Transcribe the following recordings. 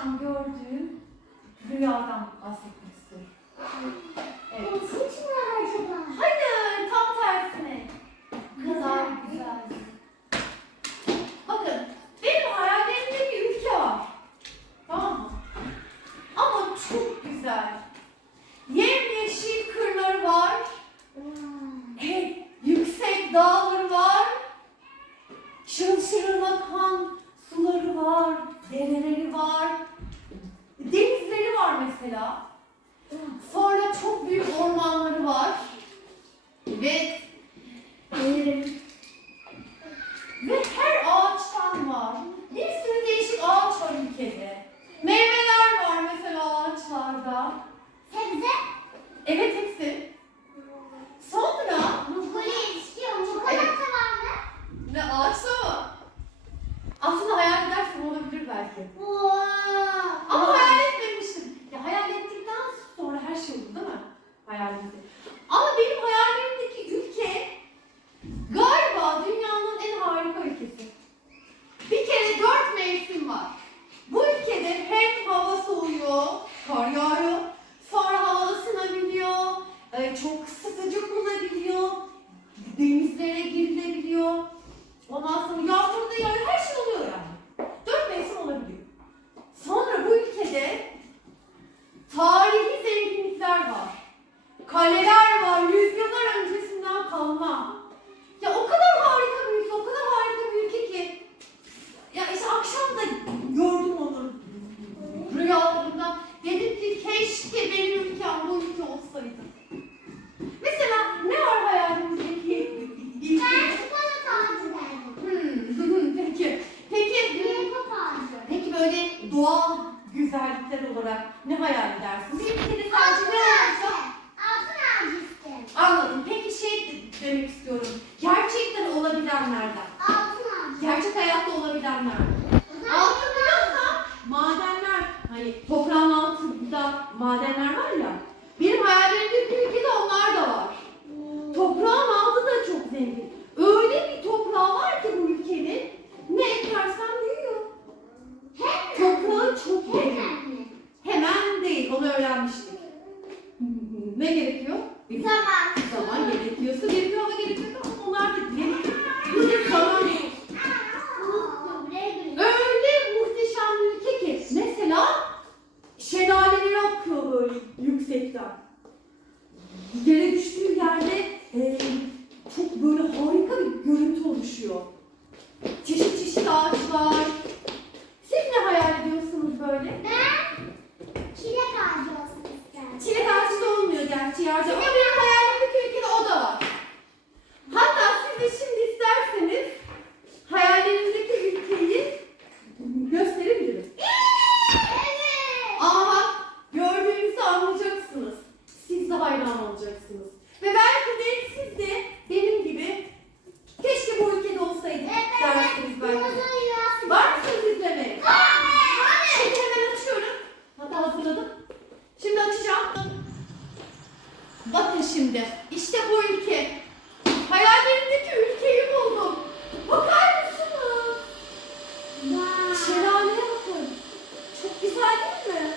akşam gördüğüm rüyadan bahsettim. Sonra çok büyük ormanları var. Ve böyle doğal güzellikler olarak ne hayal edersin? Bir kedi sadece ne olursa? Altın ağacı isterim. Anladım. Peki şey demek istiyorum. Gerçekten olabilenlerden. Altın ağacı. Gerçek hayatta olabilenlerden. Altın diyorsa madenler hani toprağın altında madenler var ya. Benim hayalimde bir de onlar da var. Ne gerekiyor? Zaman. Zaman gerekiyor. Su gerekiyor, hava gerekiyor ama onlar da yemek. Zaman Öyle muhteşem bir ülke ki. Mesela şelaleleri akıyor böyle yüksekten. Yere düştüğü yerde e, çok böyle harika bir görüntü oluşuyor. kardeşim. Şelaleye bakın. Çok güzel değil mi?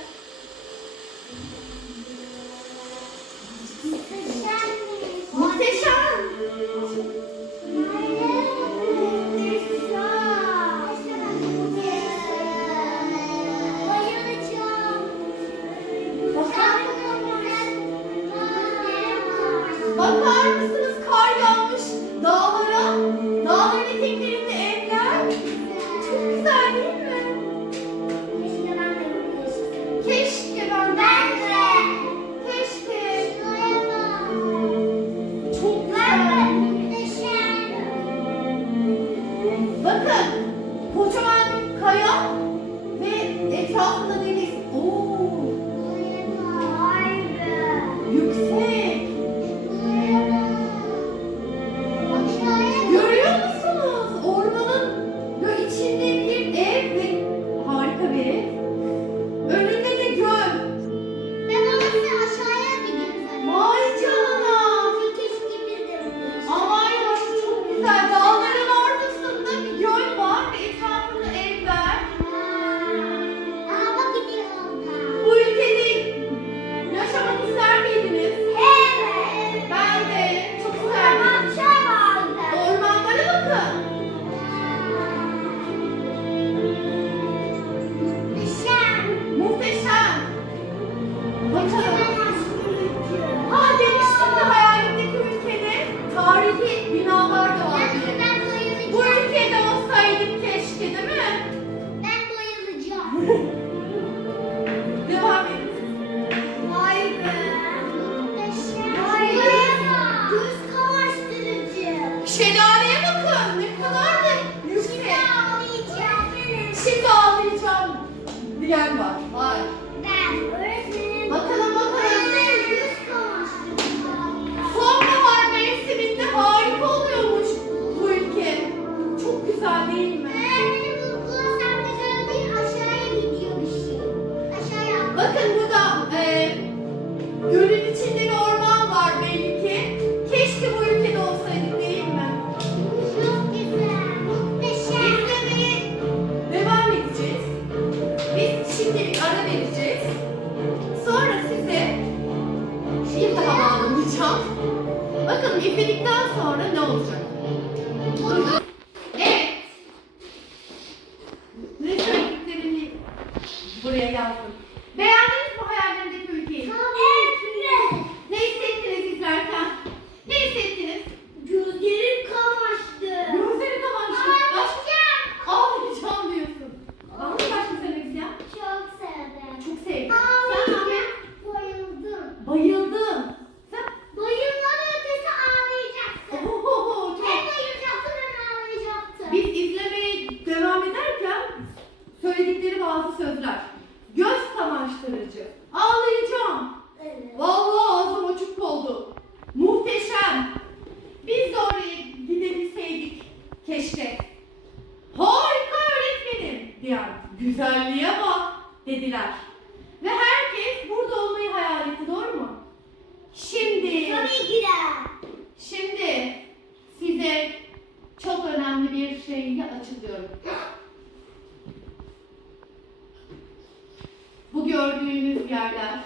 diyen var. Var. İfledikten sonra ne olacak? güzelliğe bak dediler. Ve herkes burada olmayı hayal etti doğru mu? Şimdi... Tabii ki de. Şimdi size çok önemli bir şeyi açıklıyorum. Bu gördüğünüz yerler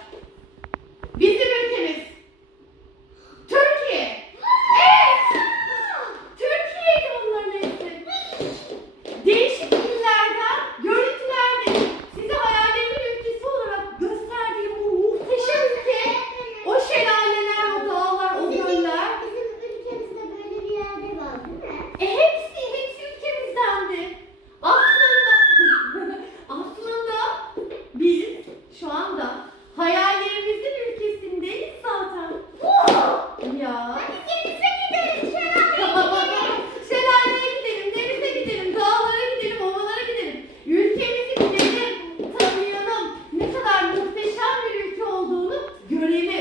görevi